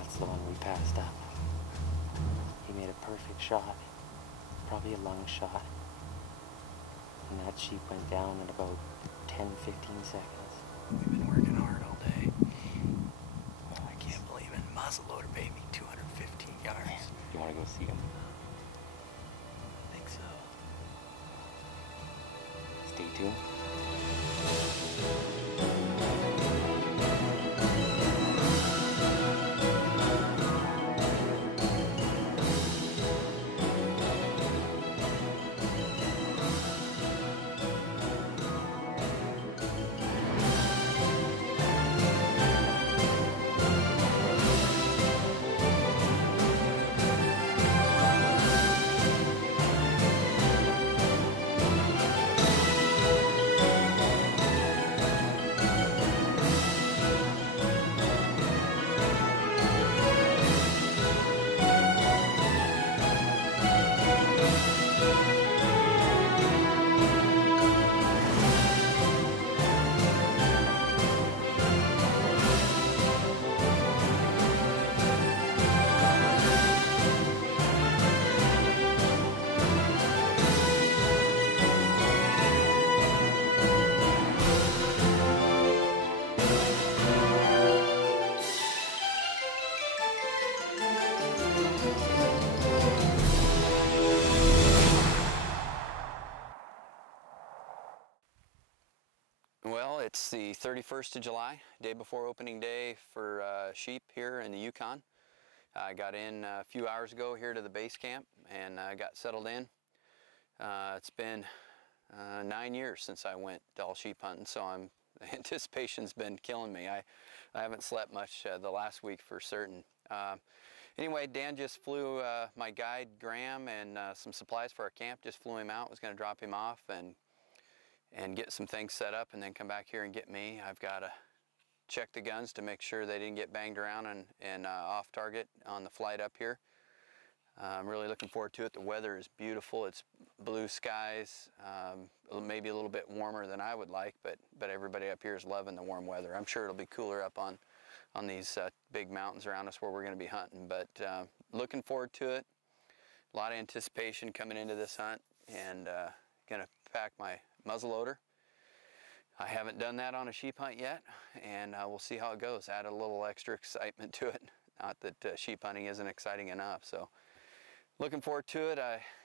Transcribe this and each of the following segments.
That's the one we passed up. He made a perfect shot, probably a lung shot. And that sheep went down in about 10-15 seconds. We've been working hard all day. I can't believe it. Muzzleloader paid me 215 yards. You want to go see him? I think so. Stay tuned. Well, it's the 31st of July, day before opening day for sheep here in the Yukon. I got in a few hours ago here to the base camp and got settled in. It's been 9 years since I went Dall sheep hunting, so anticipation's been killing me. I haven't slept much the last week for certain. Anyway, Dan just flew my guide Graham and some supplies for our camp, just flew him out, was going to drop him off and get some things set up and then come back here and get me. I've got to check the guns to make sure they didn't get banged around and off target on the flight up here. I'm really looking forward to it. The weather is beautiful. It's blue skies, maybe a little bit warmer than I would like, but everybody up here is loving the warm weather. I'm sure it'll be cooler up on these big mountains around us where we're going to be hunting, but looking forward to it. A lot of anticipation coming into this hunt, and going to pack my muzzleloader. I haven't done that on a sheep hunt yet, and we'll see how it goes. Add a little extra excitement to it. Not that sheep hunting isn't exciting enough, so looking forward to it.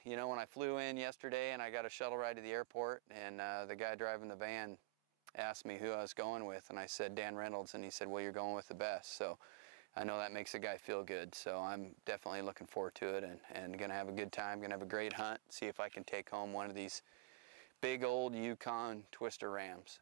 You know, when I flew in yesterday and I got a shuttle ride to the airport, and the guy driving the van asked me who I was going with, and I said Dan Reynolds, and he said, well, you're going with the best. So I know that makes a guy feel good, so I'm definitely looking forward to it and gonna have a good time, gonna have a great hunt, see if I can take home one of these big old Yukon twister rams.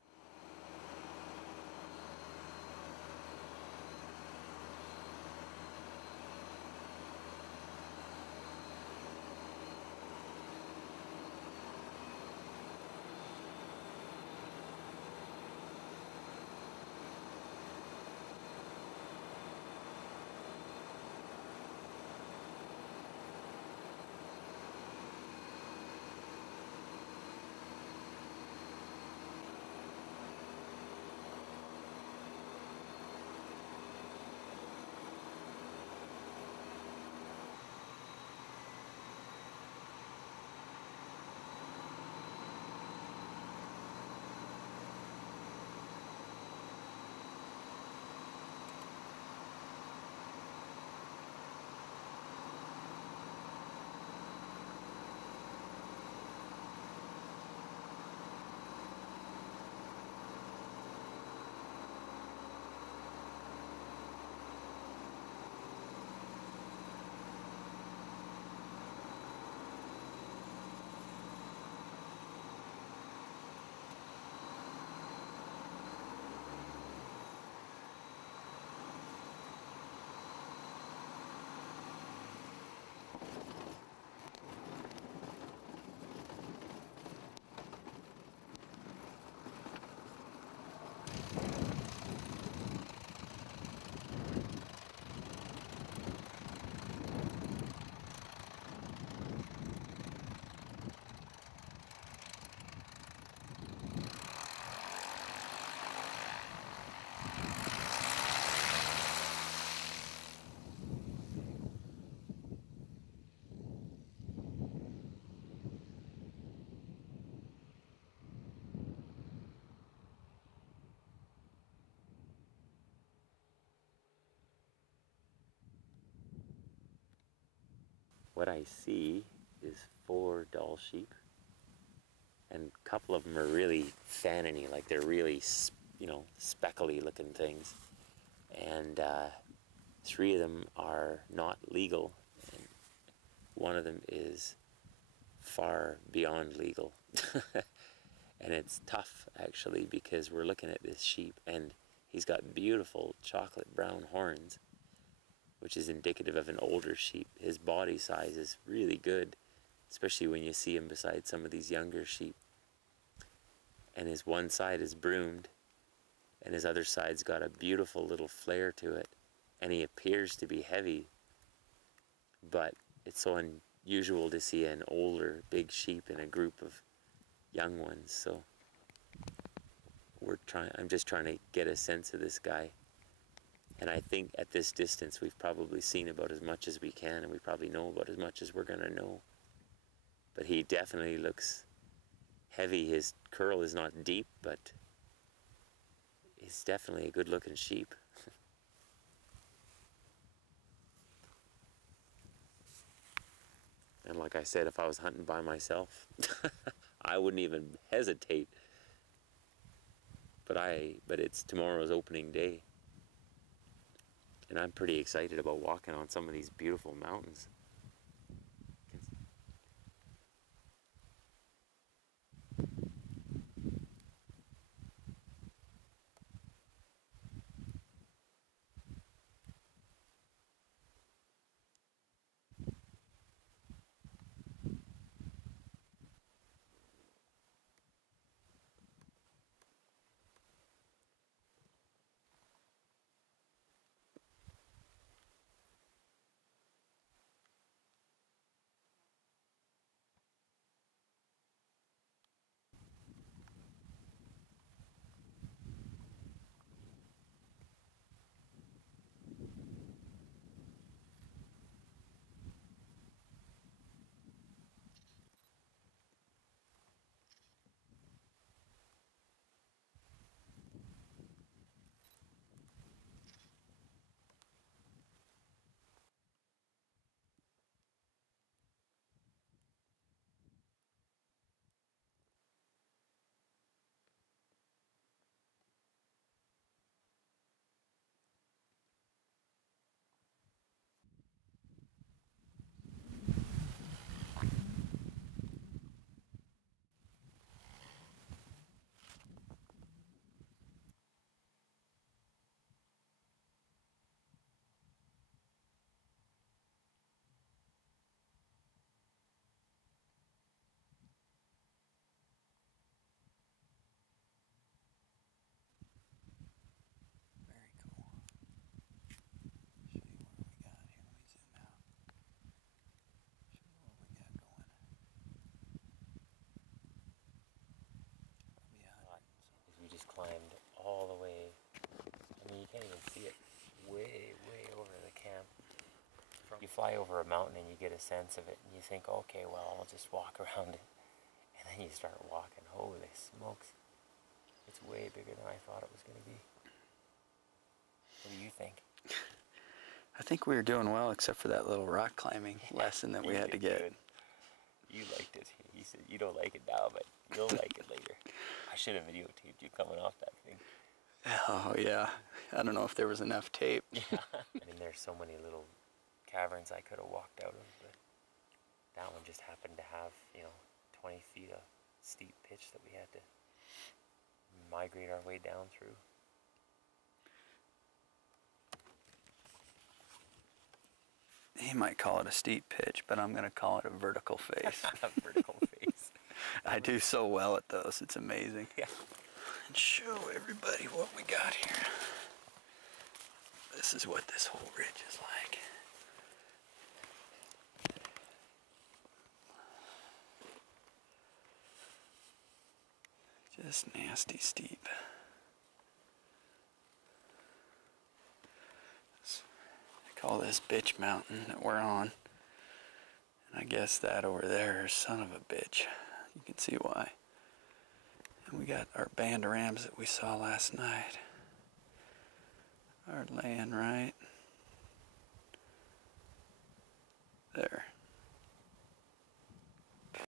what I see is 4 Dall sheep, and a couple of them are really Fannin-y, like they're really, you know, speckly looking things, and 3 of them are not legal, and one of them is far beyond legal. And it's tough actually, because we're looking at this sheep and he's got beautiful chocolate brown horns, which is indicative of an older sheep. His body size is really good, especially when you see him beside some of these younger sheep. And his one side is broomed, and his other side's got a beautiful little flare to it, and he appears to be heavy, but it's so unusual to see an older big sheep in a group of young ones. So I'm just trying to get a sense of this guy. And I think at this distance we've probably seen about as much as we can, and we probably know about as much as we're gonna know. But he definitely looks heavy. His curl is not deep, but he's definitely a good looking sheep. And like I said, if I was hunting by myself, I wouldn't even hesitate. But it's tomorrow's opening day, and I'm pretty excited about walking on some of these beautiful mountains. Climbed all the way. I mean, you can't even see it way over the camp. You fly over a mountain and you get a sense of it, and you think, okay, well, I'll just walk around it. And then you start walking. Holy smokes. It's way bigger than I thought it was going to be. What do you think? I think we were doing well, except for that little rock climbing lesson that we had to get. Good. You liked it. You said you don't like it now, but you'll like it later. I should have videotaped you coming off that thing. Oh, yeah. I don't know if there was enough tape. Yeah. I mean, there's so many little caverns I could have walked out of, but that one just happened to have, 20 feet of steep pitch that we had to migrate our way down through. He might call it a steep pitch, but I'm going to call it a vertical face. A vertical face. I do so well at those. It's amazing. Yeah. And show everybody what we got here. This is what this whole ridge is like. Just nasty steep. I call this bitch mountain that we're on. And I guess that over there is son of a bitch. You can see why. And we got our band of rams that we saw last night are laying right